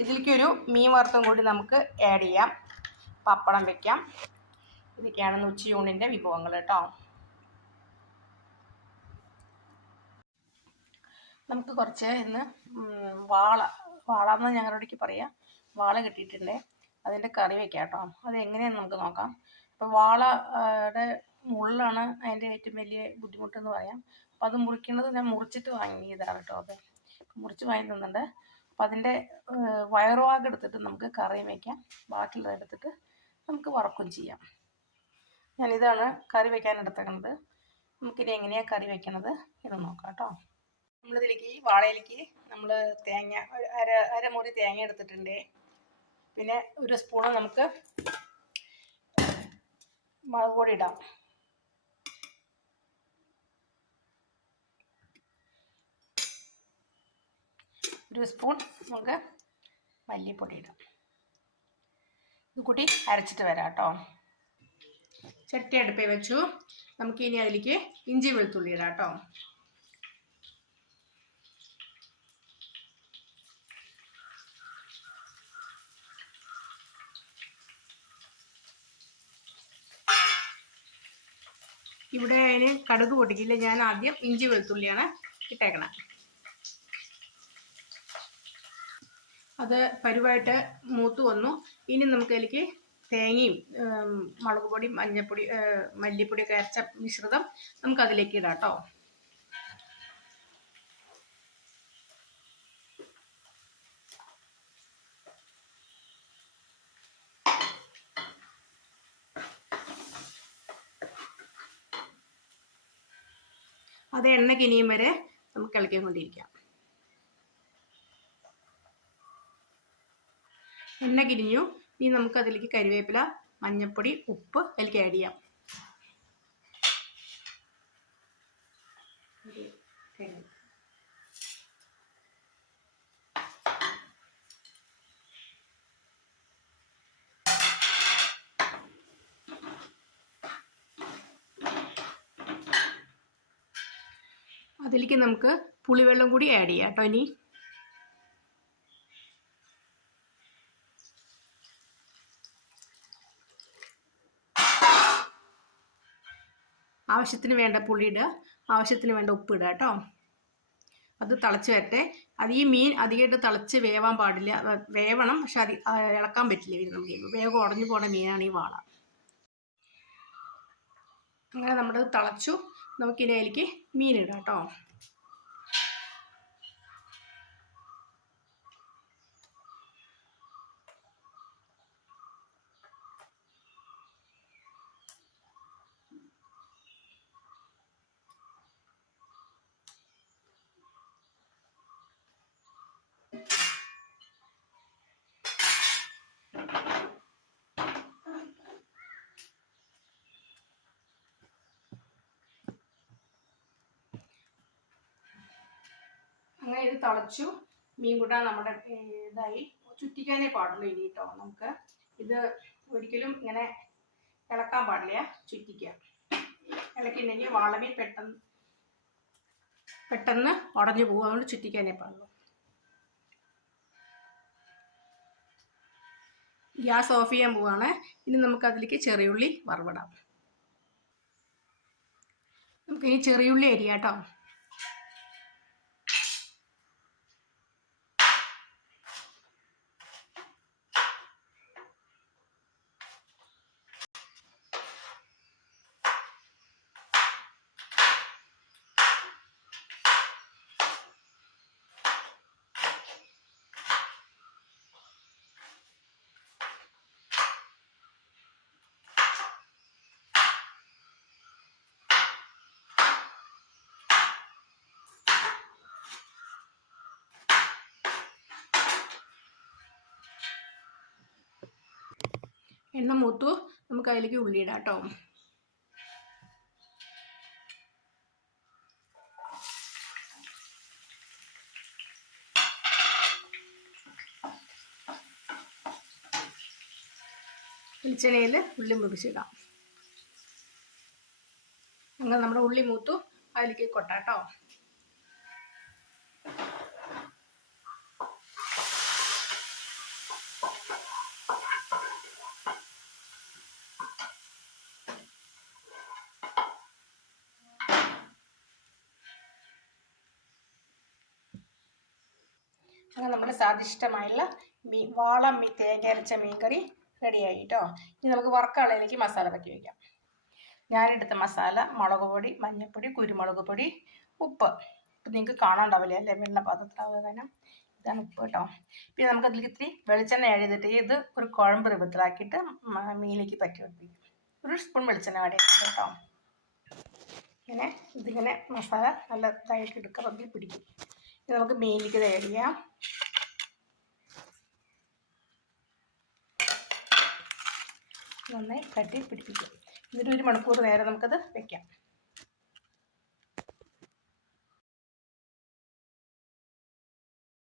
ഇതിലേക്കൊരു മീൻ വറുത്തും കൂടി നമുക്ക് ആഡ് ചെയ്യാം. പപ്പടം വെക്കാം. ഇതൊക്കെയാണ് ഉച്ചയൂണിൻ്റെ വിഭവങ്ങൾ കേട്ടോ. നമുക്ക് കുറച്ച് ഇന്ന് വാള എന്ന് ഞങ്ങളുടെ പറയാം, വാള കിട്ടിയിട്ടുണ്ട്. അതിൻ്റെ കറി വെക്കാം കേട്ടോ. അത് എങ്ങനെയാണെന്ന് നമുക്ക് നോക്കാം. അപ്പോൾ വാളയുടെ മുള്ളാണ് അതിൻ്റെ ഏറ്റവും വലിയ ബുദ്ധിമുട്ടെന്ന് പറയാം. അപ്പോൾ അത് മുറിക്കുന്നത് ഞാൻ മുറിച്ചിട്ട് വാങ്ങിയതാണ് കേട്ടോ. അത് മുറിച്ച് വാങ്ങി തന്നുണ്ട്. അപ്പോൾ അതിൻ്റെ വയറുഭാഗം എടുത്തിട്ട് നമുക്ക് കറി വയ്ക്കാം. ബാക്കിയുള്ളത് എടുത്തിട്ട് നമുക്ക് വറക്കും ചെയ്യാം. ഞാനിതാണ് കറി വയ്ക്കാൻ എടുത്തേക്കുന്നത്. നമുക്കിനി എങ്ങനെയാണ് കറി വയ്ക്കുന്നത് എന്ന് നോക്കാം കേട്ടോ. നമ്മളിതിലേക്ക് വാളയിലേക്ക് നമ്മൾ തേങ്ങ അരമുറി തേങ്ങ എടുത്തിട്ടുണ്ട്. പിന്നെ ഒരു സ്പൂണ് നമുക്ക് മുളക് പൊടി ഇടാം. ഒരു സ്പൂൺ നമുക്ക് മല്ലിപ്പൊടി ഇടാം. ഇത് കൂട്ടി അരച്ചിട്ട് വരാം കേട്ടോ. ചട്ടി അടുപ്പിൽ വെച്ചു. നമുക്കിനി അതിലേക്ക് ഇഞ്ചി വെളുത്തുള്ളി ഇടാം കേട്ടോ. ഇവിടെ അതിന് കടുക് പൊട്ടിക്കില്ല. ഞാൻ ആദ്യം ഇഞ്ചി വെളുത്തുള്ളിയാണ് ഇട്ടേക്കണം. അത് പരുവായിട്ട് മൂത്ത് വന്നു. ഇനി നമുക്ക് അതിലേക്ക് തേങ്ങയും മുളക് പൊടി, മഞ്ഞൾപ്പൊടി, മല്ലിപ്പൊടിയൊക്കെ അരച്ച മിശ്രിതം നമുക്കതിലേക്ക് ഇടാം കേട്ടോ. അത് എണ്ണ കിനിയും വരെ നമുക്ക് ഇളക്കിക്കൊണ്ടിരിക്കാം. എണ്ണ കിരിഞ്ഞു. ഇനി നമുക്ക് അതിലേക്ക് കരിവേപ്പില, മഞ്ഞൾപ്പൊടി, ഉപ്പ് അതിലേക്ക് ആഡ് ചെയ്യാം. അതിലേക്ക് നമുക്ക് പുളിവെള്ളം കൂടി ആഡ് ചെയ്യാം കേട്ടോ. ഇനി ആവശ്യത്തിന് വേണ്ട പുളി ഇടുക, ആവശ്യത്തിന് വേണ്ട ഉപ്പ് ഇടുക കേട്ടോ. അത് തിളച്ച് വരട്ടെ. അത് ഈ മീൻ അധികമായിട്ട് തിളച്ച് വേവാൻ പാടില്ല. വേവണം, പക്ഷെ അത് ഇളക്കാൻ പറ്റില്ല. നമുക്ക് വേഗം ഉടഞ്ഞു പോണ മീനാണ് ഈ വാള. അങ്ങനെ നമ്മുടെ തിളച്ചു. നമുക്കിനി അതിലേക്ക് മീനിടാം കേട്ടോ. അങ്ങനെ ഇത് തിളച്ചു. മീൻ കൂട്ടാൻ നമ്മുടെ ഇതായി. ചുറ്റിക്കാനേ പാടുള്ളൂ ഇനി കേട്ടോ. നമുക്ക് ഇത് ഒരിക്കലും ഇങ്ങനെ ഇളക്കാൻ പാടില്ല, ചുറ്റിക്കുക. ഇളക്കിയിട്ടുണ്ടെങ്കിൽ വാളമീൻ പെട്ടെന്ന് ഉടഞ്ഞു പോകും. അതുകൊണ്ട് ചുറ്റിക്കാനേ പാടുള്ളൂ. ഗ്യാസ് ഓഫ് ചെയ്യാൻ പോവാണ്. ഇനി നമുക്ക് അതിലേക്ക് ചെറിയുള്ളി വറവിടാം. നമുക്ക് ഈ ചെറിയുള്ളി അരിയാം കേട്ടോ. എണ്ണ മൂത്തു. നമുക്ക് അതിലേക്ക് ഉള്ളി ഇടാം കേട്ടോ. വെളിച്ചെണ്ണയിൽ ഉള്ളി മുറിച്ചിടാം. അങ്ങനെ നമ്മുടെ ഉള്ളി മൂത്തു. അതിലേക്ക് കൊട്ടാട്ടോ. അങ്ങനെ നമ്മുടെ സ്വാദിഷ്ടമായുള്ള വാള തേങ്ങ അരച്ച മീൻകറി റെഡിയായി കേട്ടോ. ഇനി നമുക്ക് വറക്കാളയിലേക്ക് മസാല പറ്റി വയ്ക്കാം. ഞാനെടുത്ത മസാല മുളക് പൊടി, മഞ്ഞൾപ്പൊടി, കുരുമുളക് പൊടി, ഉപ്പ്. ഇപ്പം നിങ്ങൾക്ക് കാണാണ്ടാവില്ലേ അല്ലേ, വെള്ള പാത്രത്തിലാവുക കാരണം ഇതാണ് ഉപ്പ് കേട്ടോ. പിന്നെ നമുക്ക് അതിലേക്ക് ഇത്തിരി വെളിച്ചെണ്ണ ആഡ് ചെയ്തിട്ട് ഇത് ഒരു കുഴമ്പ് രൂപത്തിലാക്കിയിട്ട് മീനിലേക്ക് പറ്റി വെപ്പിക്കും. ഒരു സ്പൂൺ വെളിച്ചെണ്ണ ആഡ് ചെയ്തിട്ടുണ്ട് കേട്ടോ. ഇങ്ങനെ ഇതിങ്ങനെ മസാല നല്ല ഇതായിട്ട് എടുക്കുക, പതിൽ പിടിക്കും. ഇത് നമുക്ക് മീനിലേക്ക് ആഡ് ചെയ്യാം. നന്നായി തട്ടി പിടിപ്പിക്കും. എന്നിട്ട് 1 മണിക്കൂർ നേരം നമുക്കത് വെക്കാം.